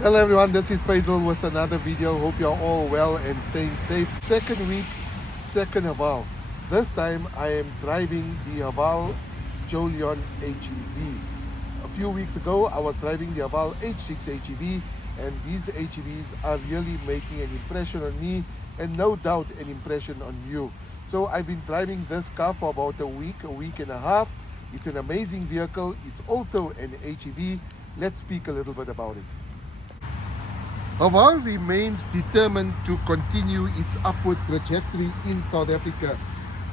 Hello everyone, this is Faisal with another video. Hope you're all well and staying safe. Second week, second Haval. This time I am driving the Haval Jolion HEV. A few weeks ago I was driving the Haval H6 HEV, and these HEVs are really making an impression on me and no doubt an impression on you. So I've been driving this car for about a week and a half. It's an amazing vehicle. It's also an HEV. Let's speak a little bit about it. Haval remains determined to continue its upward trajectory in South Africa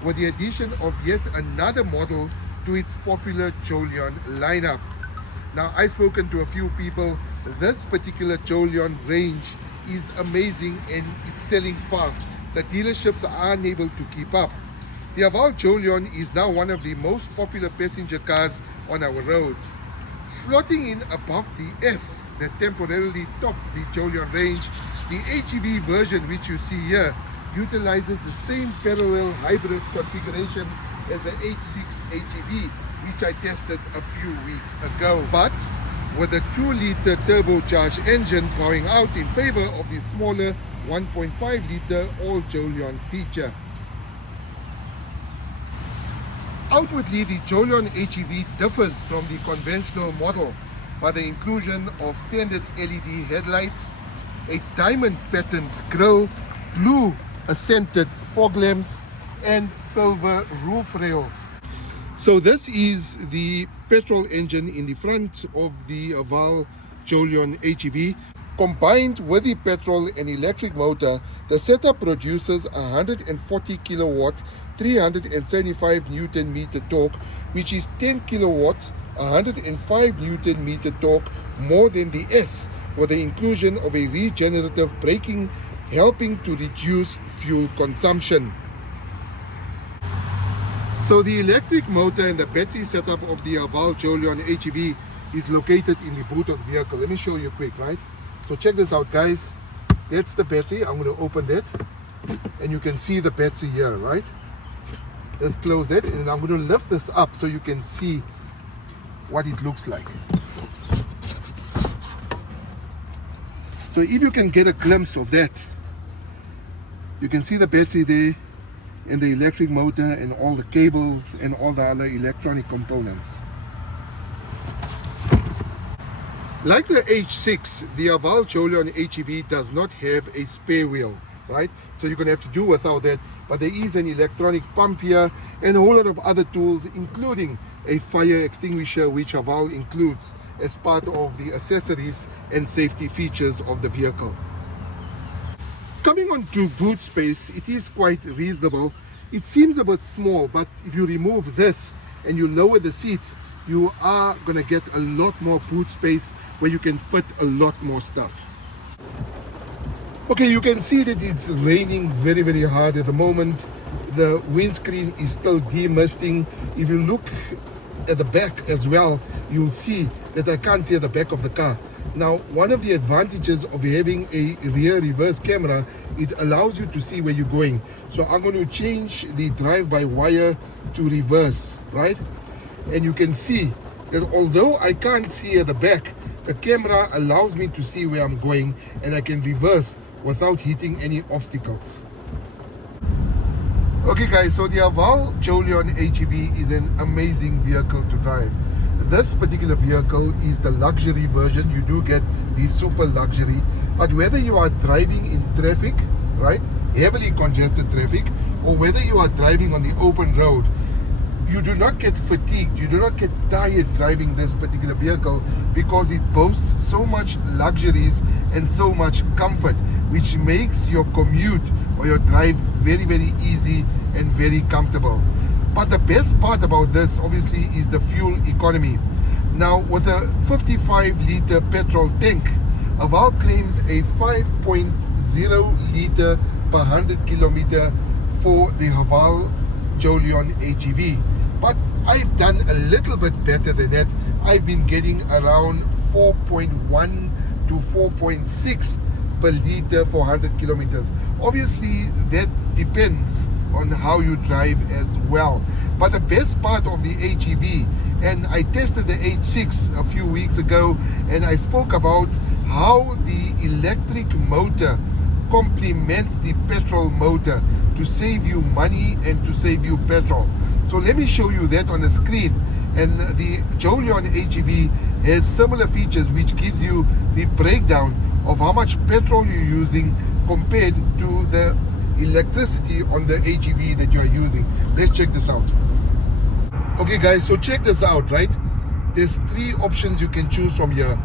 with the addition of yet another model to its popular Jolion lineup. Now, I've spoken to a few people. This particular Jolion range is amazing and it's selling fast. The dealerships are unable to keep up. The Haval Jolion is now one of the most popular passenger cars on our roads. Slotting in above the S that temporarily topped the Jolion range, the HEV version which you see here utilizes the same parallel hybrid configuration as the H6 HEV, which I tested a few weeks ago, but with a 2-liter turbocharged engine powering out in favor of the smaller 1.5-liter all Jolion feature. Outwardly, the Jolion HEV differs from the conventional model by the inclusion of standard LED headlights, a diamond patterned grille, blue accented fog lamps, and silver roof rails. So this is the petrol engine in the front of the Haval Jolion HEV. Combined with the petrol and electric motor, the setup produces 140 kilowatt, 375 Newton meter torque, which is 10 kilowatt, 105 Newton meter torque more than the S, with the inclusion of a regenerative braking, helping to reduce fuel consumption. So the electric motor and the battery setup of the Haval Jolion HEV is located in the boot of the vehicle. Let me show you quick, right? So check this out, guys. That's the battery. I'm going to open that and you can see the battery here, right? Let's close that, and I'm going to lift this up so you can see what it looks like. So if you can get a glimpse of that, you can see the battery there and the electric motor and all the cables and all the other electronic components. Like the H6, the Haval Jolion HEV does not have a spare wheel, right? So you're going to have to do without that. But there is an electronic pump here and a whole lot of other tools, including a fire extinguisher, which Haval includes as part of the accessories and safety features of the vehicle. Coming on to boot space, it is quite reasonable. It seems a bit small, but if you remove this and you lower the seats, you are going to get a lot more boot space where you can fit a lot more stuff. Okay, you can see that it's raining very, very hard at the moment. The windscreen is still demisting. If you look at the back as well, you'll see that I can't see at the back of the car. Now, one of the advantages of having a rear reverse camera, it allows you to see where you're going. So I'm going to change the drive-by-wire to reverse, right? And you can see that although I can't see at the back, the camera allows me to see where I'm going, and I can reverse without hitting any obstacles. Okay guys, so the Haval Jolion HEV is an amazing vehicle to drive. This particular vehicle is the luxury version. You do get the super luxury, but whether you are driving in traffic, right, heavily congested traffic, or whether you are driving on the open road, you do not get fatigued, you do not get tired driving this particular vehicle, because it boasts so much luxuries and so much comfort, which makes your commute or your drive very, very easy and very comfortable. But the best part about this obviously is the fuel economy. Now, with a 55-liter petrol tank, Haval claims a 5.0 liter per 100 kilometer for the Haval Jolion HEV. But I've done a little bit better than that. I've been getting around 4.1 to 4.6 per liter for 100 kilometers. Obviously, that depends on how you drive as well. But the best part of the HEV, and I tested the H6 a few weeks ago, and I spoke about how the electric motor complements the petrol motor to save you money and to save you petrol. So let me show you that on the screen. And the Jolion HEV has similar features, which gives you the breakdown of how much petrol you're using compared to the electricity on the HEV that you are using. Let's check this out. Okay guys, so check this out, right? There's three options you can choose from here.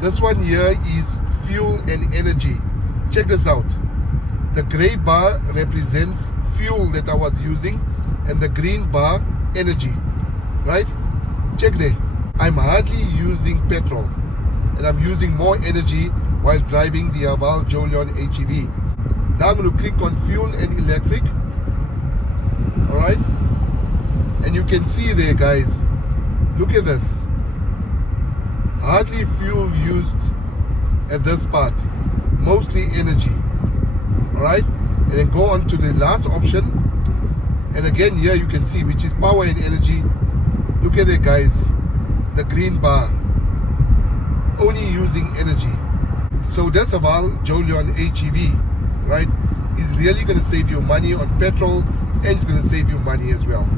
This one here is fuel and energy. Check this out. The gray bar represents fuel that I was using, and the green bar, energy, right? Check there. I'm hardly using petrol, and I'm using more energy while driving the Haval Jolion HEV. Now I'm going to click on fuel and electric. All right. And you can see there, guys, look at this. Hardly fuel used at this part, mostly energy. All right. And then go on to the last option. And again, here you can see, which is power and energy. Look at it, guys. The green bar, only using energy. So that's Haval Jolion HEV, right? Is really going to save you money on petrol, and it's going to save you money as well.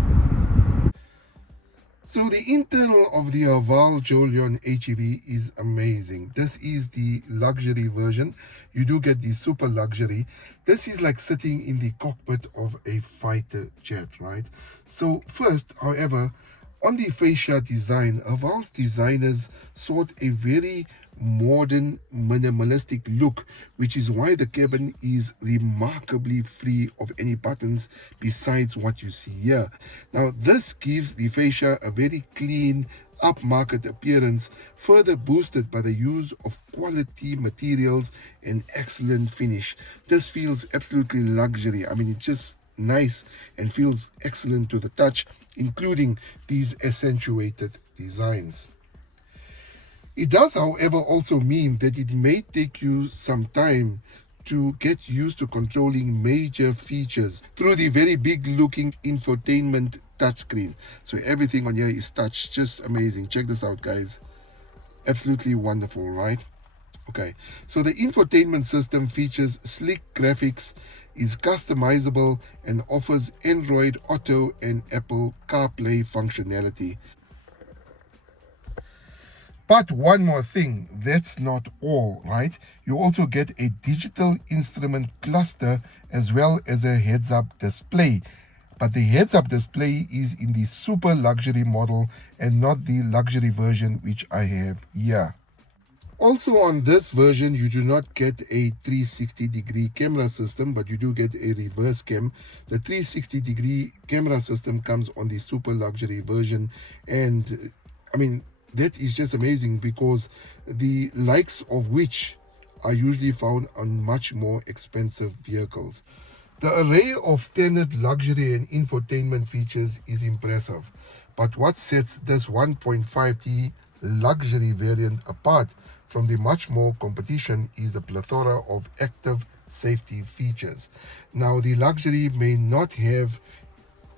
So the internal of the Haval Jolion HEV is amazing. This is the luxury version. You do get the super luxury. This is like sitting in the cockpit of a fighter jet, right? So first, however, on the fascia design, Haval's designers sought a very modern, minimalistic look, which is why the cabin is remarkably free of any buttons besides what you see here. Now, this gives the fascia a very clean, upmarket appearance, further boosted by the use of quality materials and excellent finish. This feels absolutely luxury. I mean, it's just nice and feels excellent to the touch, including these accentuated designs. It does, however, also mean that it may take you some time to get used to controlling major features through the very big looking infotainment touchscreen. So everything on here is touch, just amazing. Check this out, guys. Absolutely wonderful, right? Okay, so the infotainment system features sleek graphics, is customizable, and offers Android Auto and Apple CarPlay functionality. But one more thing, that's not all, right? You also get a digital instrument cluster as well as a heads-up display. But the heads-up display is in the super luxury model and not the luxury version which I have here. Also on this version, you do not get a 360-degree camera system, but you do get a reverse cam. The 360-degree camera system comes on the super luxury version, and I mean, that is just amazing because the likes of which are usually found on much more expensive vehicles. The array of standard luxury and infotainment features is impressive, but what sets this 1.5T luxury variant apart from the much more competition is the plethora of active safety features. Now, the luxury may not have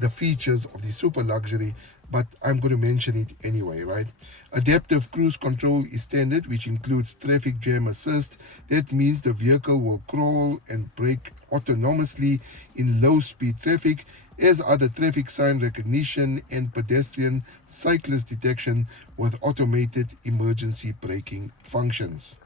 the features of the super luxury, but I'm going to mention it anyway, right? Adaptive cruise control is standard, which includes traffic jam assist. That means the vehicle will crawl and brake autonomously in low speed traffic, as are the traffic sign recognition and pedestrian cyclist detection with automated emergency braking functions.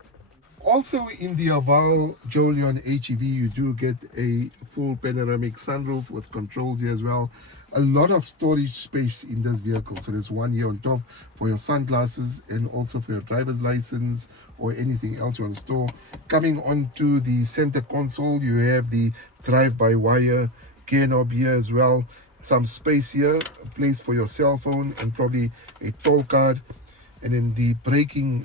Also in the Haval Jolion HEV, you do get a full panoramic sunroof with controls here as well. A lot of storage space in this vehicle. So there's one here on top for your sunglasses and also for your driver's license or anything else you want to store. Coming onto the center console, you have the drive-by-wire gear knob here as well. Some space here, a place for your cell phone and probably a toll card. And then the braking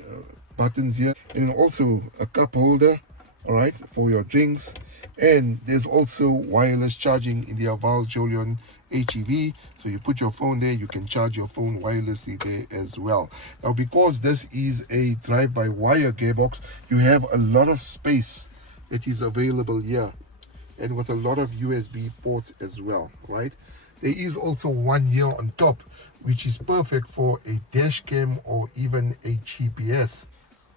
buttons here, and also a cup holder, all right, for your drinks. And there's also wireless charging in the Haval Jolion HEV, so you put your phone there, you can charge your phone wirelessly there as well. Now, because this is a drive-by-wire gearbox, you have a lot of space that is available here, and with a lot of USB ports as well, right? There is also one here on top, which is perfect for a dash cam or even a GPS.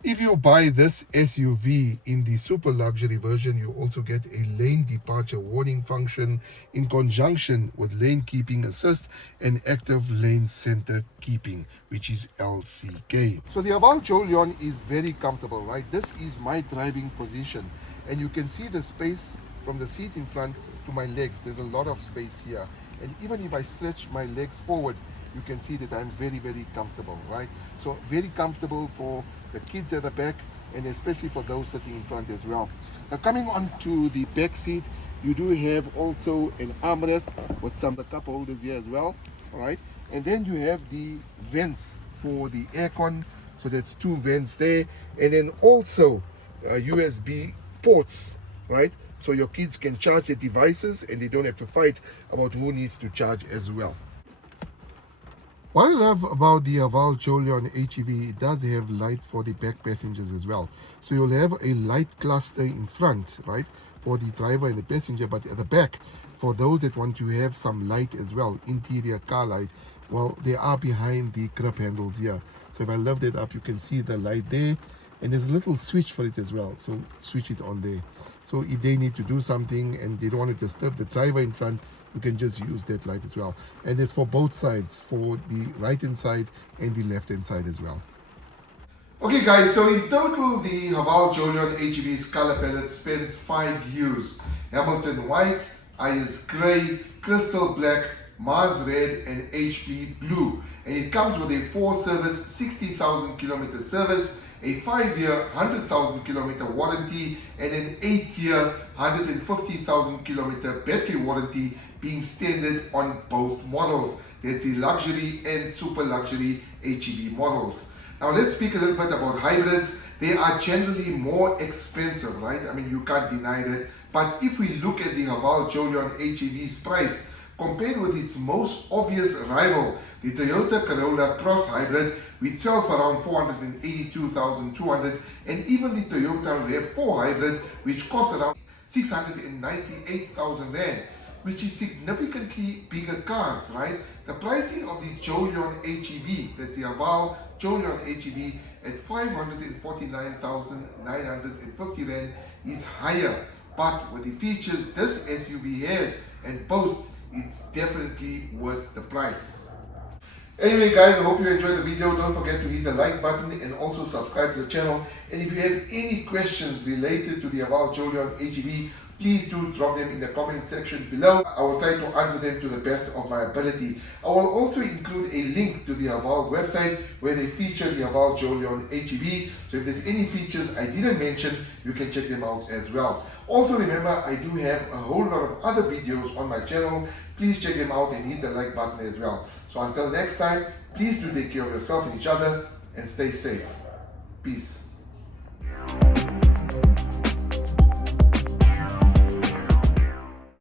If you buy this SUV in the super luxury version, you also get a lane departure warning function in conjunction with lane keeping assist and active lane center keeping, which is LCK. So the Haval Jolion is very comfortable, right? This is my driving position, and you can see the space from the seat in front to my legs. There's a lot of space here, and even if I stretch my legs forward, you can see that I'm very, very comfortable, right? So very comfortable for the kids at the back, and especially for those sitting in front as well. Now coming on to the back seat, you do have also an armrest with some cup holders here as well, all right? And then you have the vents for the aircon, so that's two vents there, and then also USB ports, right? So your kids can charge their devices and they don't have to fight about who needs to charge as well. What I love about the Haval Jolion HEV, it does have lights for the back passengers as well. So you'll have a light cluster in front, right, for the driver and the passenger, but at the back, for those that want to have some light as well, interior car light, well, they are behind the grip handles here. So if I lift it up, you can see the light there, and there's a little switch for it as well, so switch it on there. So if they need to do something and they don't want to disturb the driver in front, you can just use that light as well. And it's for both sides, for the right hand side and the left hand side as well. Okay guys, so in total the Haval Jolion HEV's color palette spans 5 hues: Hamilton white, IS grey, crystal black, Mars red and HP blue. And it comes with a 4-service 60,000 kilometer service, a 5-year 100,000 kilometer warranty, and an 8-year 150,000 kilometer battery warranty, being standard on both models. That's the luxury and super luxury HEV models. Now let's speak a little bit about hybrids. They are generally more expensive, right? I mean, you can't deny that. But if we look at the Haval Jolion HEV's price, compared with its most obvious rival, the Toyota Corolla Cross Hybrid, which sells for around 482,200, and even the Toyota RAV4 Hybrid, which costs around 698,000 Rand, which is significantly bigger cars, right? The pricing of the Jolion HEV, that's the Haval Jolion HEV, at 549,950 Rand is higher. But with the features this SUV has and boasts, it's definitely worth the price. Anyway guys, I hope you enjoyed the video. Don't forget to hit the like button and also subscribe to the channel. And if you have any questions related to the Haval Jolion HEV, please do drop them in the comment section below. I will try to answer them to the best of my ability. I will also include a link to the Haval website where they feature the Haval Jolion HEV. So if there's any features I didn't mention, you can check them out as well. Also remember, I do have a whole lot of other videos on my channel. Please check them out and hit the like button as well. So until next time, please do take care of yourself and each other and stay safe. Peace.